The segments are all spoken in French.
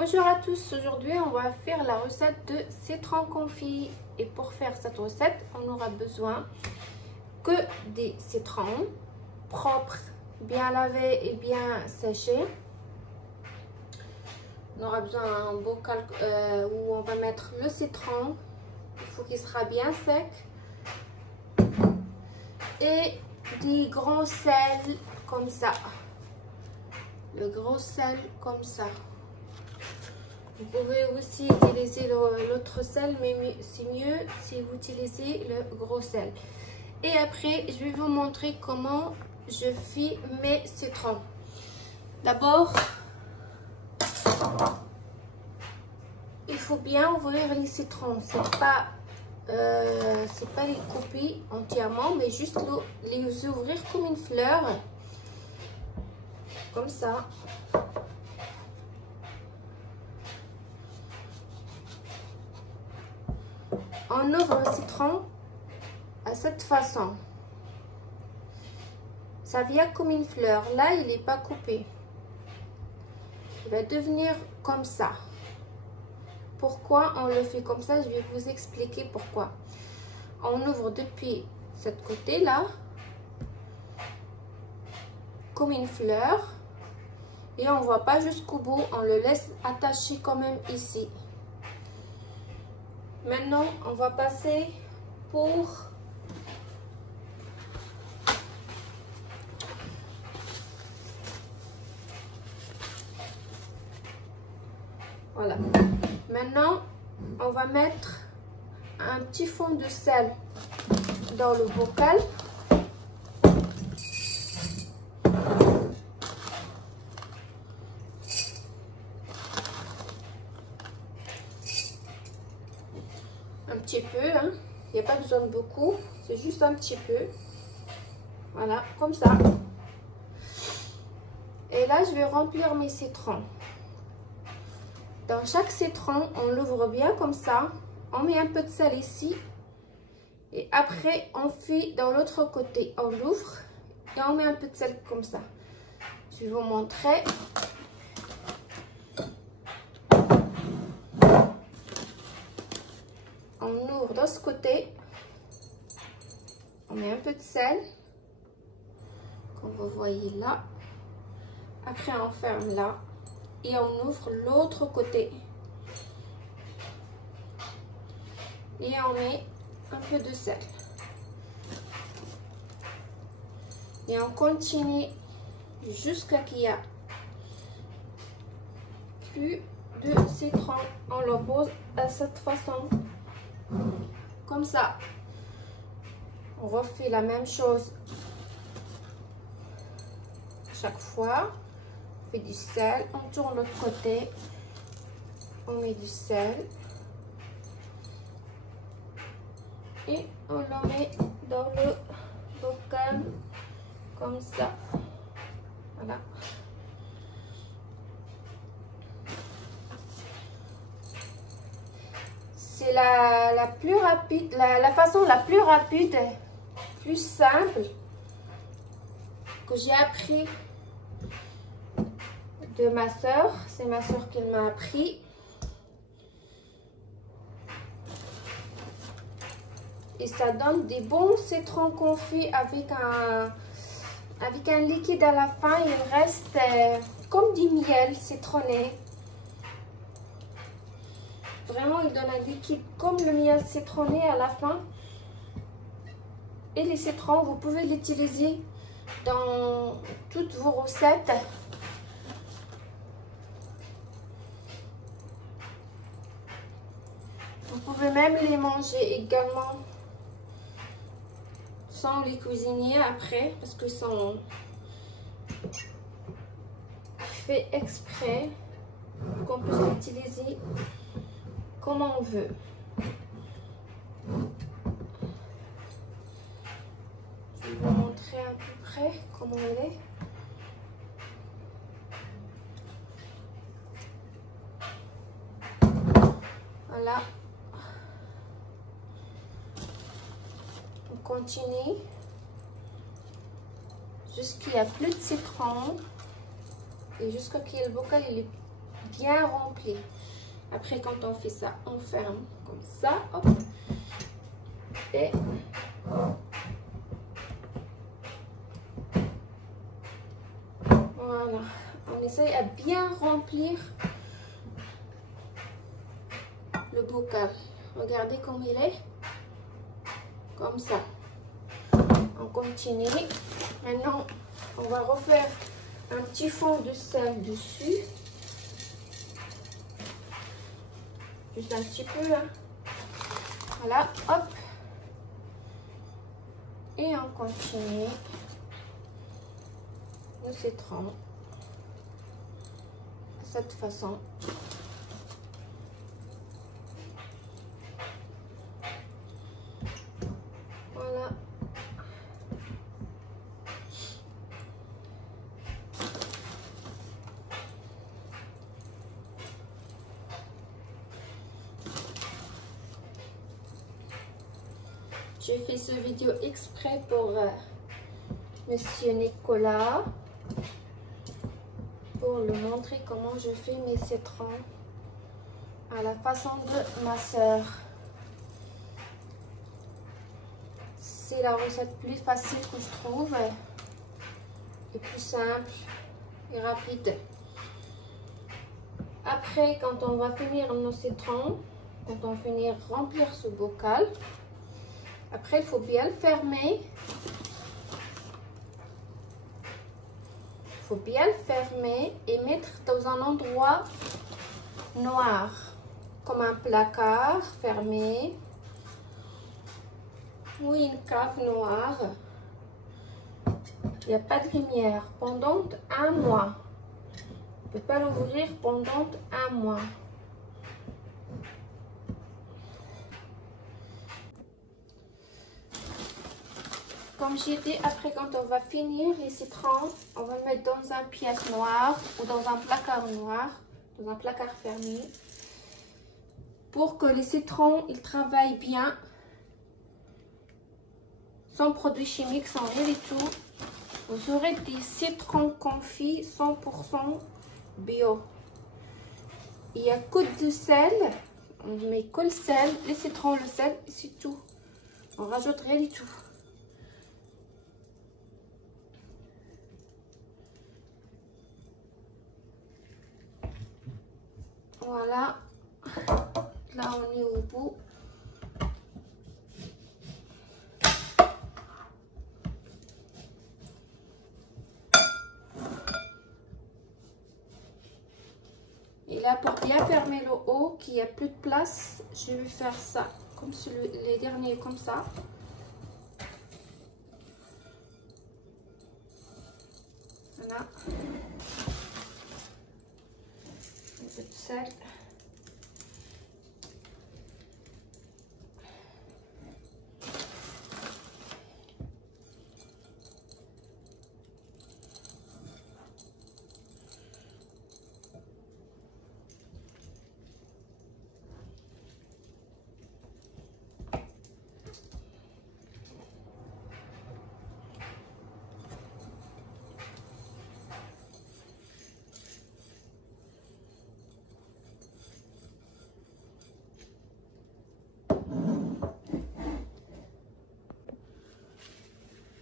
Bonjour à tous, aujourd'hui on va faire la recette de citron confit et pour faire cette recette on aura besoin que des citrons propres, bien lavés et bien séchés. On aura besoin d'un bocal où on va mettre le citron, il faut qu'il sera bien sec, et des grands sels comme ça, le gros sel comme ça. Vous pouvez aussi utiliser l'autre sel, mais c'est mieux si vous utilisez le gros sel. Et après, je vais vous montrer comment je fais mes citrons. D'abord, il faut bien ouvrir les citrons. C'est pas les couper entièrement, mais juste les ouvrir comme une fleur, comme ça. On ouvre le citron à cette façon. Ça vient comme une fleur. Là, il n'est pas coupé. Il va devenir comme ça. Pourquoi on le fait comme ça? Je vais vous expliquer pourquoi. On ouvre depuis ce côté-là, comme une fleur. Et on ne voit pas jusqu'au bout. On le laisse attacher quand même ici. Maintenant, on va passer pour voilà. Maintenant, on va mettre un petit fond de sel dans le bocal. Un petit peu, hein. Il n'y a pas besoin de beaucoup, c'est juste un petit peu. Voilà, comme ça. Et là, je vais remplir mes citrons. Dans chaque citron, on l'ouvre bien comme ça. On met un peu de sel ici. Et après, on fait dans l'autre côté. On l'ouvre et on met un peu de sel comme ça. Je vais vous montrer. On ouvre de ce côté. On met un peu de sel. Comme vous voyez là. Après, on ferme là. Et on ouvre l'autre côté. Et on met un peu de sel. Et on continue jusqu'à qu'il y a plus de citron. On le pose à cette façon. Comme ça. On refait la même chose chaque fois. On fait du sel, on tourne l'autre côté, on met du sel et on le met dans le bocal comme ça. Voilà. C'est la plus rapide, la façon la plus rapide, plus simple que j'ai appris de ma soeur. C'est ma soeur qui m'a appris. Et ça donne des bons citrons confits avec un liquide à la fin. Il reste comme du miel citronné. Vraiment, il donne un liquide comme le miel citronné à la fin. Et les citrons, vous pouvez l'utiliser dans toutes vos recettes. Vous pouvez même les manger également sans les cuisiner après, parce que sont faits exprès, qu'on peut l'utiliser comme on veut. Je vais vous montrer à peu près comment elle est. Voilà. On continue jusqu'il n'y a plus de citron et jusqu'à ce que le bocal il est bien rempli. Après, quand on fait ça, on ferme comme ça, hop. Et voilà, on essaye à bien remplir le bocal. Regardez comme il est, comme ça. On continue. Maintenant, on va refaire un petit fond de sel dessus. Juste un petit peu, hein. Voilà, hop. Et on continue le citron de cette façon. Voilà. J'ai fait cette vidéo exprès pour Monsieur Nicolas, pour lui montrer comment je fais mes citrons à la façon de ma soeur. C'est la recette plus facile que je trouve et plus simple et rapide. Après, quand on va finir nos citrons, quand on finir remplir ce bocal, après il faut bien le fermer. Il faut bien le fermer et mettre dans un endroit noir, comme un placard fermé ou une cave noire. Il n'y a pas de lumière pendant un mois. On ne peut pas l'ouvrir pendant un mois. Comme j'ai dit, après quand on va finir les citrons, on va le mettre dans une pièce noire ou dans un placard noir, dans un placard fermé, pour que les citrons ils travaillent bien, sans produits chimiques, sans rien du tout. Vous aurez des citrons confits 100% bio. Il y a que du sel, on met que le sel, les citrons, le sel et c'est tout. On rajoute rien du tout. Voilà, là on est au bout. Et là, pour bien fermer le haut, qu'il n'y a plus de place, je vais faire ça, comme les derniers, comme ça. Voilà. Un peu de sel.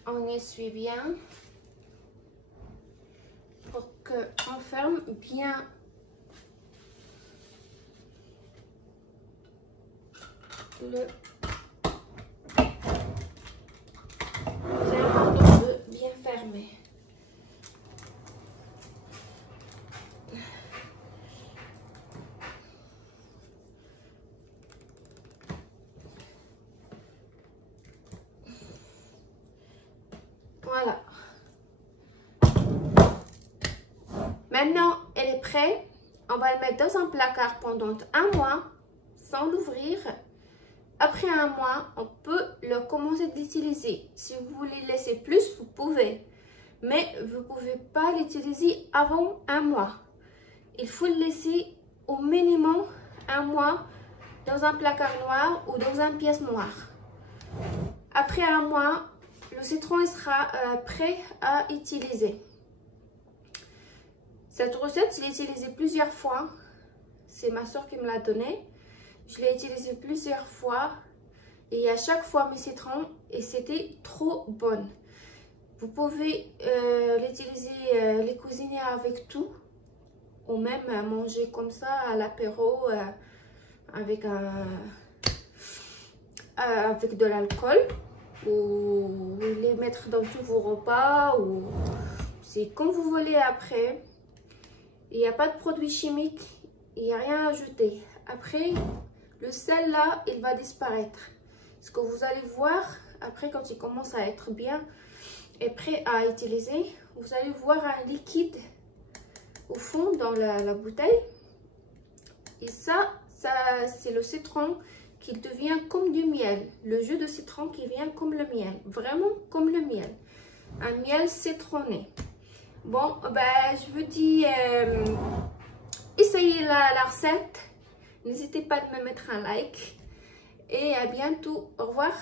On essuie bien pour qu'on ferme bien le c'est important de bien fermer. Voilà. Maintenant, elle est prête. On va le mettre dans un placard pendant un mois sans l'ouvrir. Après un mois, on peut le commencer à l'utiliser. Si vous voulez laisser plus, vous pouvez. Mais vous ne pouvez pas l'utiliser avant un mois. Il faut le laisser au minimum un mois dans un placard noir ou dans une pièce noire. Après un mois, le citron sera prêt à utiliser. Cette recette, je l'ai utilisée plusieurs fois. C'est ma soeur qui me l'a donnée. Je l'ai utilisée plusieurs fois. Et à chaque fois, mes citrons. Et c'était trop bonne. Vous pouvez l'utiliser, les cuisiner avec tout. Ou même manger comme ça à l'apéro avec de l'alcool. Ou les mettre dans tous vos repas. Ou c'est comme vous voulez après. Il n'y a pas de produits chimiques. Il n'y a rien à ajouter. Après, le sel là, il va disparaître. Ce que vous allez voir, après quand il commence à être bien et prêt à utiliser, vous allez voir un liquide au fond dans la bouteille. Et ça c'est le citron qui devient comme du miel. Le jus de citron qui vient comme le miel. Vraiment comme le miel. Un miel citronné. Bon, ben, je vous dis, essayez la recette. N'hésitez pas à me mettre un like. Et à bientôt. Au revoir.